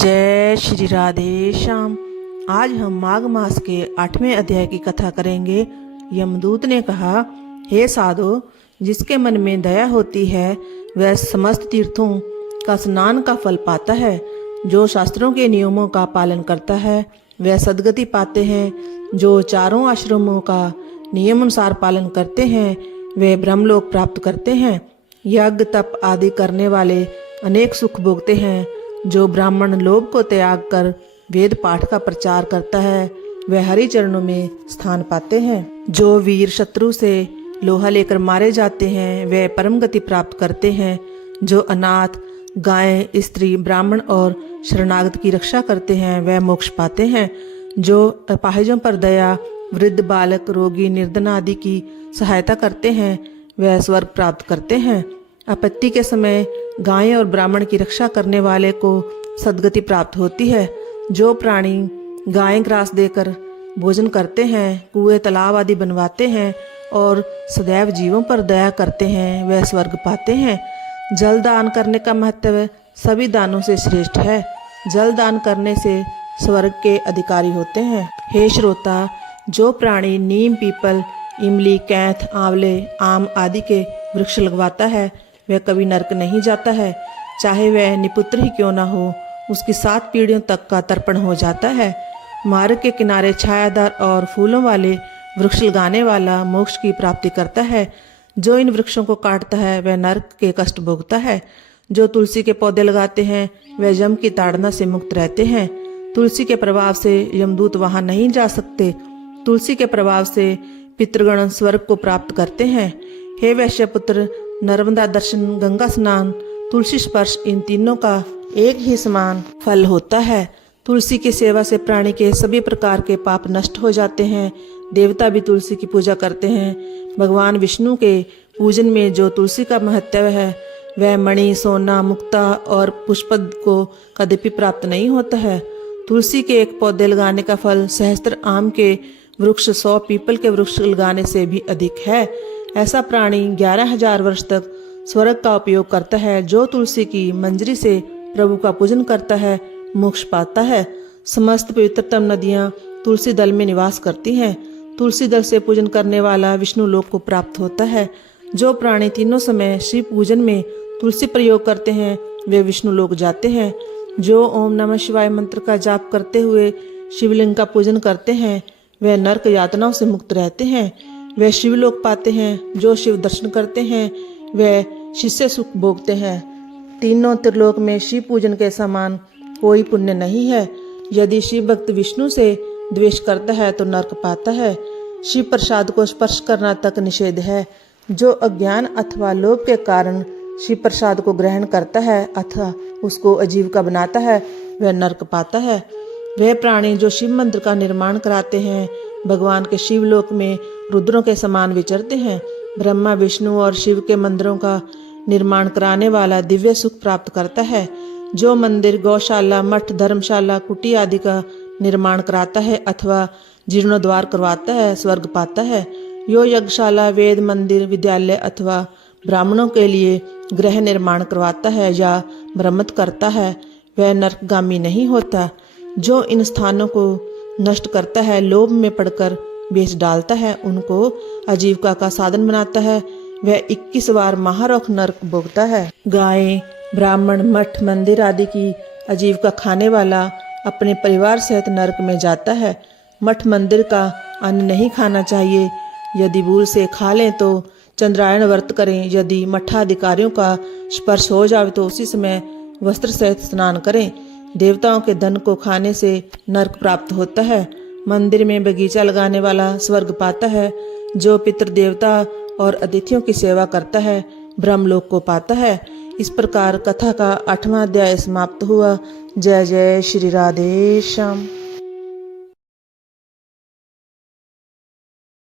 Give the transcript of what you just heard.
जय श्री राधे श्याम। आज हम माघ मास के 8वें अध्याय की कथा करेंगे। यमदूत ने कहा, हे साधो, जिसके मन में दया होती है वह समस्त तीर्थों का स्नान का फल पाता है। जो शास्त्रों के नियमों का पालन करता है वह सद्गति पाते हैं। जो चारों आश्रमों का नियम अनुसार पालन करते हैं वे ब्रह्मलोक प्राप्त करते हैं। यज्ञ तप आदि करने वाले अनेक सुख भोगते हैं। जो ब्राह्मण लोभ को त्याग कर वेद पाठ का प्रचार करता है वह हरि चरणों में स्थान पाते हैं। जो वीर शत्रु से लोहा लेकर मारे जाते हैं वे परम गति प्राप्त करते हैं। जो अनाथ, गाय, स्त्री, ब्राह्मण और शरणागत की रक्षा करते हैं वह मोक्ष पाते हैं। जो अपाहिजों पर दया, वृद्ध, बालक, रोगी, निर्धन आदि की सहायता करते हैं वह स्वर्ग प्राप्त करते हैं। आपत्ति के समय गाय और ब्राह्मण की रक्षा करने वाले को सद्गति प्राप्त होती है। जो प्राणी गाय ग्रास देकर भोजन करते हैं, कुएं, तालाब आदि बनवाते हैं और सदैव जीवों पर दया करते हैं वह स्वर्ग पाते हैं। जल दान करने का महत्व सभी दानों से श्रेष्ठ है। जल दान करने से स्वर्ग के अधिकारी होते हैं। हे श्रोता, जो प्राणी नीम, पीपल, इमली, कैथ, आंवले, आम आदि के वृक्ष लगवाता है वह कभी नरक नहीं जाता है। चाहे वह निपुत्र ही क्यों ना हो, उसकी 7 पीढ़ियों तक का तर्पण हो जाता है। मार्ग के किनारे छायादार और फूलों वाले वृक्ष लगाने वाला मोक्ष की प्राप्ति करता है। जो इन वृक्षों को काटता है वह नरक के कष्ट भोगता है। जो तुलसी के पौधे लगाते हैं वह यम की ताड़ना से मुक्त रहते हैं। तुलसी के प्रभाव से यमदूत वहां नहीं जा सकते। तुलसी के प्रभाव से पितृगण स्वर्ग को प्राप्त करते हैं। हे वैश्यपुत्र, नर्मदा दर्शन, गंगा स्नान, तुलसी स्पर्श, इन तीनों का एक ही समान फल होता है। तुलसी की सेवा से प्राणी के सभी प्रकार के पाप नष्ट हो जाते हैं। देवता भी तुलसी की पूजा करते हैं। भगवान विष्णु के पूजन में जो तुलसी का महत्व है वह मणि, सोना, मुक्ता और पुष्पद को कदापि प्राप्त नहीं होता है। तुलसी के एक पौधे लगाने का फल सहस्त्र आम के वृक्ष, 100 पीपल के वृक्ष लगाने से भी अधिक है। ऐसा प्राणी 11,000 वर्ष तक स्वर्ग का उपयोग करता है। जो तुलसी की मंजरी से प्रभु का पूजन करता है मोक्ष पाता है। समस्त पवित्रतम नदियां तुलसी दल में निवास करती हैं। तुलसी दल से पूजन करने वाला विष्णु लोक को प्राप्त होता है। जो प्राणी तीनों समय शिव पूजन में तुलसी प्रयोग करते हैं वे विष्णु लोक जाते हैं। जो ओम नमः शिवाय मंत्र का जाप करते हुए शिवलिंग का पूजन करते हैं वे नरक यातनाओं से मुक्त रहते हैं। वे शिवलोक पाते हैं। जो शिव दर्शन करते हैं वे शिष्य सुख भोगते हैं। तीनों त्रिलोक में शिव पूजन के समान कोई पुण्य नहीं है। यदि शिव भक्त विष्णु से द्वेष करता है तो नरक पाता है। शिव प्रसाद को स्पर्श करना तक निषेध है। जो अज्ञान अथवा लोभ के कारण शिव प्रसाद को ग्रहण करता है अथवा उसको आजीविका बनाता है वह नरक पाता है। वह प्राणी जो शिव मंदिर का निर्माण कराते हैं भगवान के शिवलोक में रुद्रों के समान विचरते हैं। ब्रह्मा, विष्णु और शिव के मंदिरों का निर्माण कराने वाला दिव्य सुख प्राप्त करता है। जो मंदिर, गौशाला, मठ, धर्मशाला, कुटी आदि का निर्माण कराता है अथवा जीर्णोद्वार करवाता है स्वर्ग पाता है। यो यज्ञशाला, वेद मंदिर, विद्यालय अथवा ब्राह्मणों के लिए गृह निर्माण करवाता है या मरम्मत करता है वह नरकगामी नहीं होता। जो इन स्थानों को नष्ट करता है, लोभ में पड़कर बेच डालता है, उनको आजीविका का साधन बनाता है वह 21 बार महारौख नरक भोगता है। गाय, ब्राह्मण, मठ, मंदिर आदि की आजीविका खाने वाला अपने परिवार सहित नरक में जाता है। मठ मंदिर का अन्न नहीं खाना चाहिए। यदि भूल से खा लें तो चंद्रायण व्रत करें। यदि मठाधिकारियों का स्पर्श हो जाए तो उसी समय वस्त्र सहित स्नान करें। देवताओं के धन को खाने से नरक प्राप्त होता है। मंदिर में बगीचा लगाने वाला स्वर्ग पाता है। जो पितृ देवता और अतिथियों की सेवा करता है ब्रह्मलोक को पाता है। इस प्रकार कथा का 8वां अध्याय समाप्त हुआ। जय जय श्री राधे श्याम।